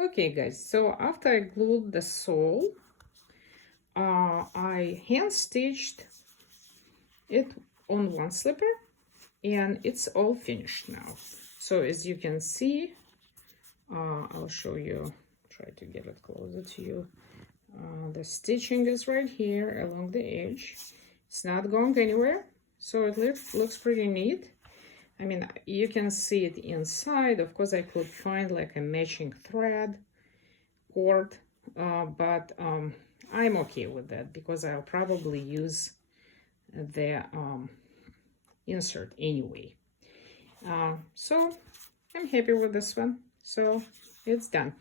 Okay guys, so after I glued the sole, I hand stitched it on one slipper and it's all finished now. So as you can see, I'll show you, try to get it closer to you. The stitching is right here along the edge. It's not going anywhere, so it looks pretty neat. I mean, you can see it inside. Of course, I could find like a matching thread cord, but I'm okay with that because I'll probably use the insert anyway. So I'm happy with this one. So it's done.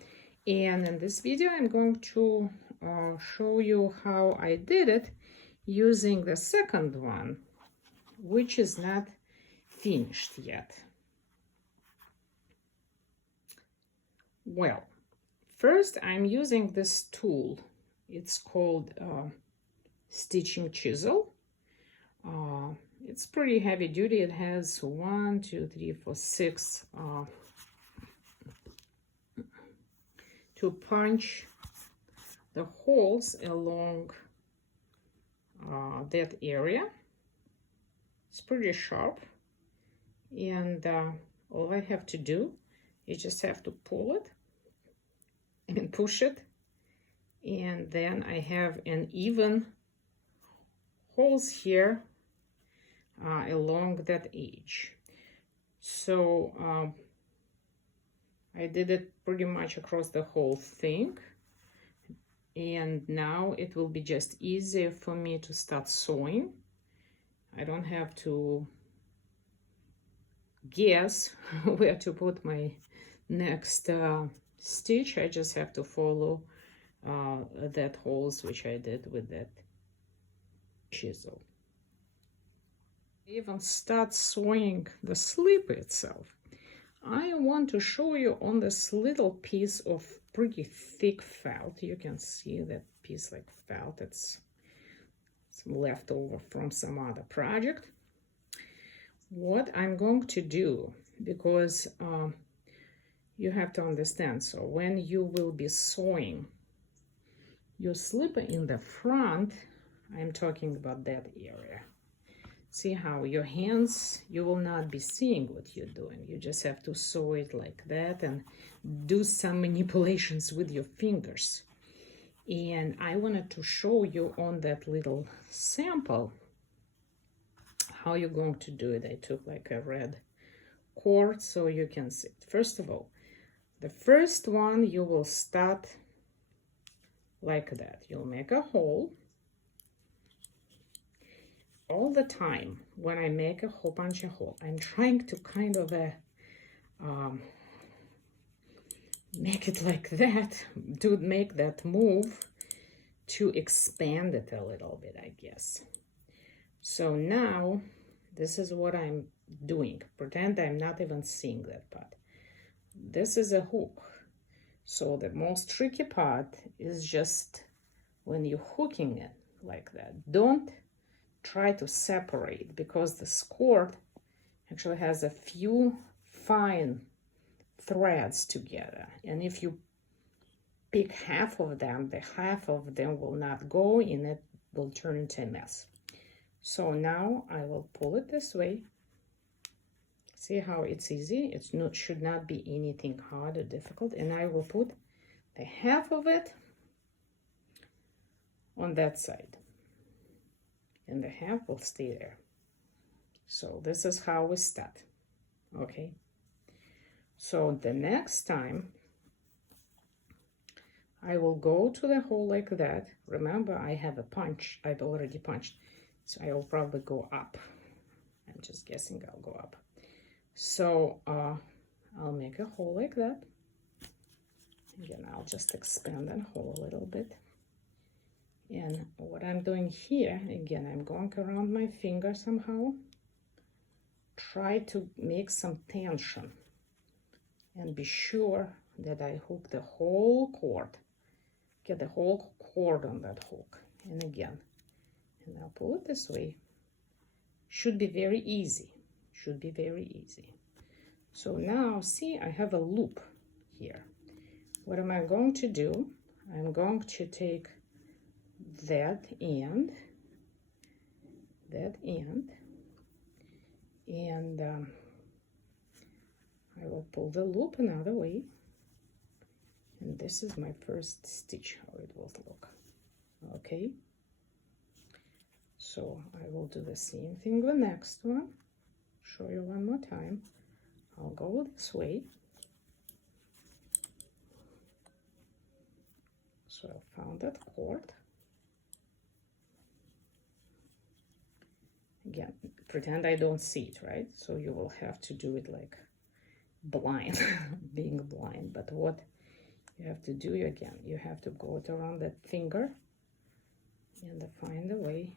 And in this video, I'm going to show you how I did it using the second one, which is not finished yet. Well, first I'm using this tool. It's called stitching chisel. It's pretty heavy duty. It has 1, 2, 3, 4, 6 to punch the holes along that area. It's pretty sharp, and all I have to do is just have to pull it and push it, and then I have an even holes here along that edge. So I did it pretty much across the whole thing, and now it will be just easier for me to start sewing. I don't have to guess where to put my next stitch. I just have to follow that holes which I did with that chisel. Even start sewing the slipper itself. I want to show you on this little piece of pretty thick felt. You can see that piece like felt. It's some leftover from some other project. What I'm going to do, because you have to understand, so when you will be sewing your slipper in the front, I'm talking about that area. See how your hands, you will not be seeing what you're doing. You just have to sew it like that and do some manipulations with your fingers. And I wanted to show you on that little sample how you're going to do it. I took like a red cord so you can see it. First of all, the first one you will start like that. You'll make a hole. All the time when I make a whole bunch of hole, I'm trying to kind of make it like that, to make that move to expand it a little bit, I guess. So now this is what I'm doing. Pretend I'm not even seeing that part. This is a hook. So the most tricky part is just when you're hooking it like that. Don't try to separate, because the cord actually has a few fine threads together, and if you pick half of them, the half of them will not go, and it will turn into a mess. So now I will pull it this way. See how it's easy? It's not, should not be anything hard or difficult. And I will put the half of it on that side, and the half will stay there. So this is how we start. Okay, so the next time I will go to the hole like that. Remember, I have a punch. I've already punched, so I will probably go up. I'm just guessing I'll go up. So I'll make a hole like that. Again, I'll just expand that hole a little bit. And what I'm doing here, again, I'm going around my finger somehow. Try to make some tension and be sure that I hook the whole cord. Get the whole cord on that hook. And again, and I'll pull it this way. Should be very easy. Should be very easy. So now, see, I have a loop here. what am I going to do? I'm going to take that end, and I will pull the loop another way, and this is my first stitch, how it will look. Okay, so I will do the same thing with the next one. Show you one more time. I'll go this way. So I found that cord. Again, pretend I don't see it, right? So you will have to do it like blind, being blind. But what you have to do, again, you have to go around that finger and find a way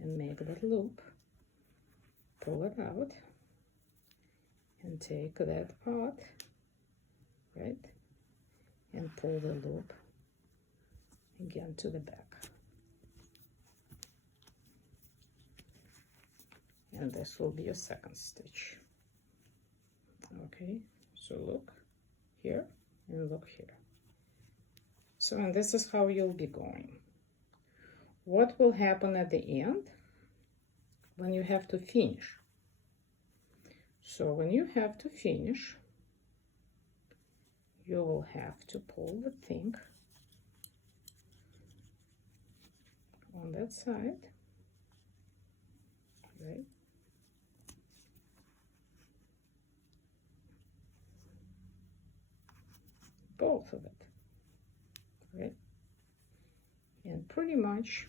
and make that loop, pull it out, and take that part, right, and pull the loop again to the back. And this will be your second stitch. Okay, so look here and look here. So, and this is how you'll be going. What will happen at the end when you have to finish? So when you have to finish, you will have to pull the thing on that side, right? Both of it, right? And pretty much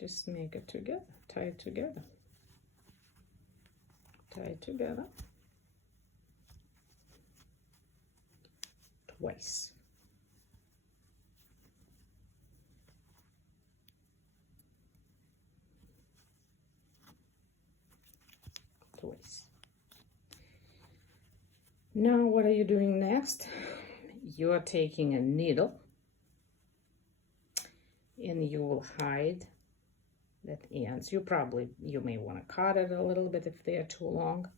just make it together, tie it together, twice. Now what are you doing next? You are taking a needle and you will hide that ends. You may want to cut it a little bit if they are too long,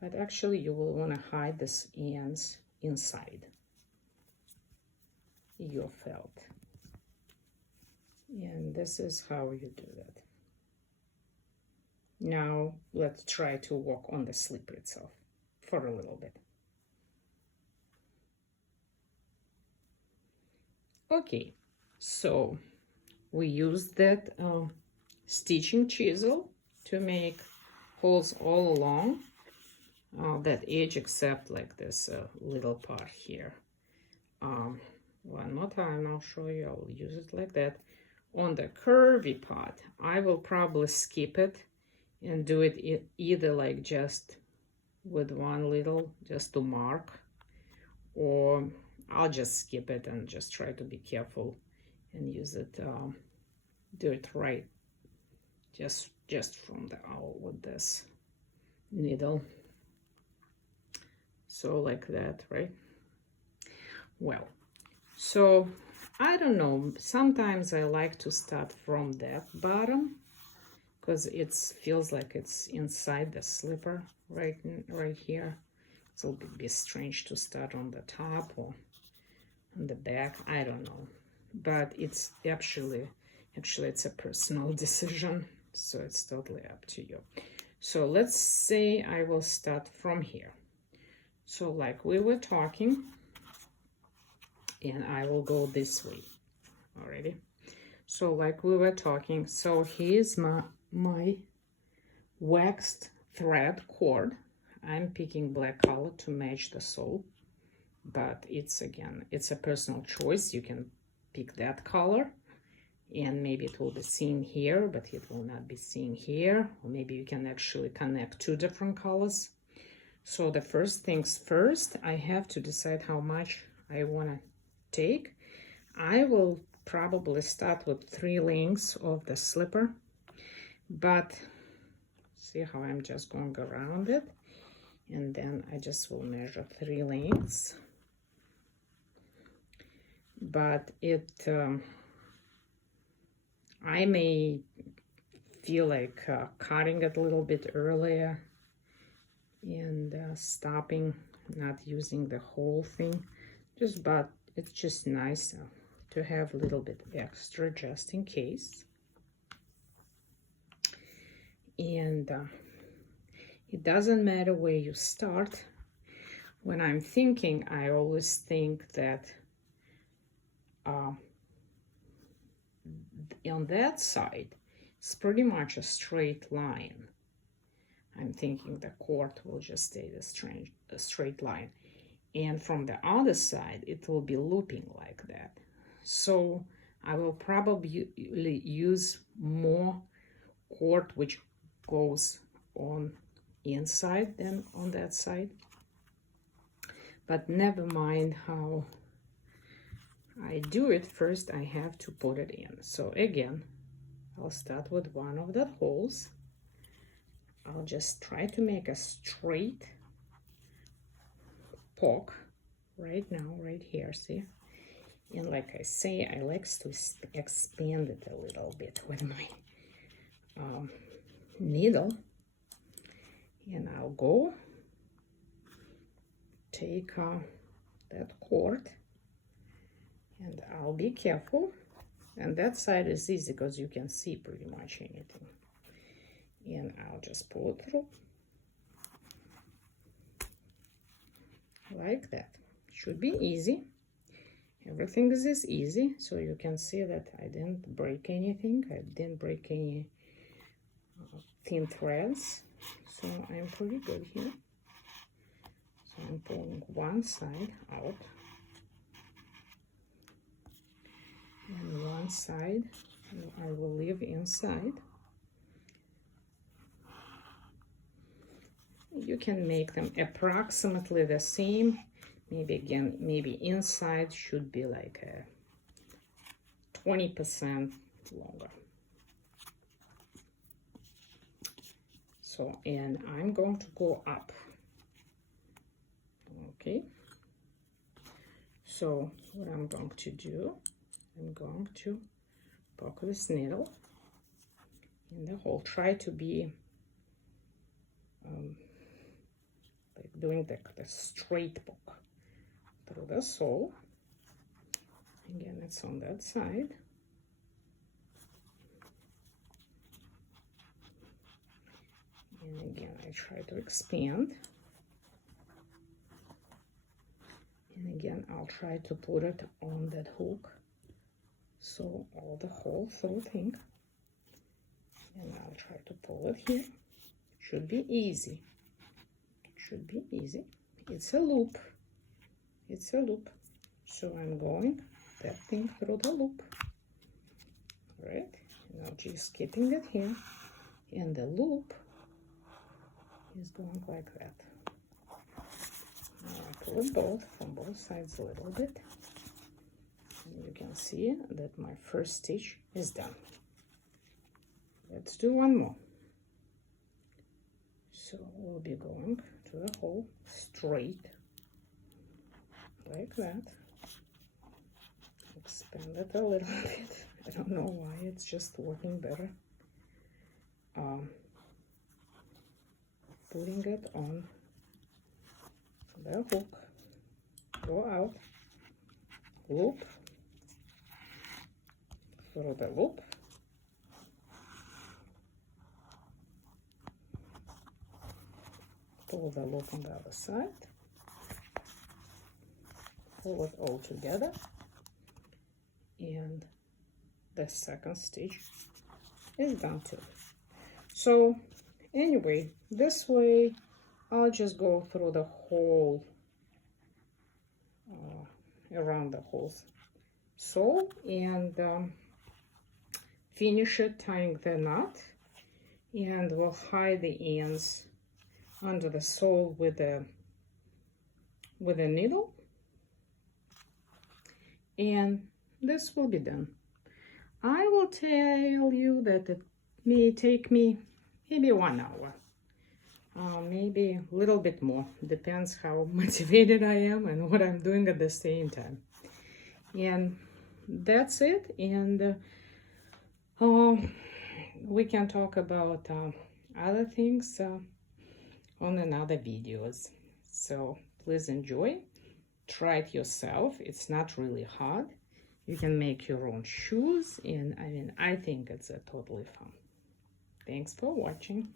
but actually you will want to hide this ends inside your felt. And this is how you do that. Now let's try to work on the slipper itself for a little bit. Okay, so we use that stitching chisel to make holes all along that edge, except like this little part here. One more time, I'll show you. I'll use it like that. On the curvy part, I will probably skip it and do it either like just with one little, just to mark, or I'll just skip it and just try to be careful and use it, do it right, just from the out with this needle. So like that, right? Well, so I don't know, sometimes I like to start from that bottom because it feels like it's inside the slipper right here. So it would be strange to start on the top or on the back, I don't know, but it's actually it's a personal decision, so it's totally up to you. So let's say I will start from here. So like we were talking, and I will go this way already. So like we were talking, so here's my waxed thread cord. I'm picking black color to match the sole, but it's a personal choice. You can pick that color and maybe it will be seen here, but it will not be seen here. Or maybe you can actually connect two different colors. So the first things first, I have to decide how much I want to take. I will probably start with 3 lengths of the slipper, but see how I'm just going around it, and then I just will measure 3 lengths. But I may feel like cutting it a little bit earlier and stopping, not using the whole thing, but it's just nice to have a little bit extra just in case. And it doesn't matter where you start. When I'm thinking, I always think that on that side, it's pretty much a straight line. I'm thinking the cord will just stay a straight line. And from the other side, it will be looping like that. So I will probably use more cord which goes on inside than on that side. But never mind how I do it. First, I have to put it in. So again, I'll start with one of the holes. I'll just try to make a straight poke right now, right here, see? And like I say, I like to expand it a little bit with my needle. And I'll go take that cord, and I'll be careful. And that side is easy because you can see pretty much anything. And I'll just pull it through like that. Should be easy. Everything is this easy, so you can see that I didn't break anything. I didn't break any thin threads, so I'm pretty good here. So I'm pulling one side out, and one side I will leave inside. You can make them approximately the same. Maybe inside should be like a 20% longer. So, and I'm going to go up. Okay. So what I'm going to do, I'm going to poke this needle in the hole. Try to be like doing the straight poke through the sole. Again, it's on that side. And again, I try to expand. And again, I'll try to put it on that hook. So all the whole thing. And I'll try to pull it here. Should be easy. Should be easy. It's a loop. It's a loop. So I'm going that thing through the loop. Right? And I'm just keeping it here. And the loop is going like that. Now I pull it both from both sides a little bit. And you can see that my first stitch is done. Let's do one more. So we'll be going to the hole straight like that. Expand it a little bit. I don't know why, it's just working better. Putting it on the hook, go out, loop, through the loop, pull the loop on the other side, pull it all together, and the second stitch is done too. So anyway, this way I'll just go through the whole around the whole sole and finish it tying the knot, and we'll hide the ends under the sole with a needle, and this will be done. I will tell you that it may take me maybe 1 hour, maybe a little bit more, depends how motivated I am and what I'm doing at the same time. And that's it. And we can talk about other things on another videos. So please enjoy, try it yourself. It's not really hard. You can make your own shoes, and I mean, I think it's totally fun. Thanks for watching.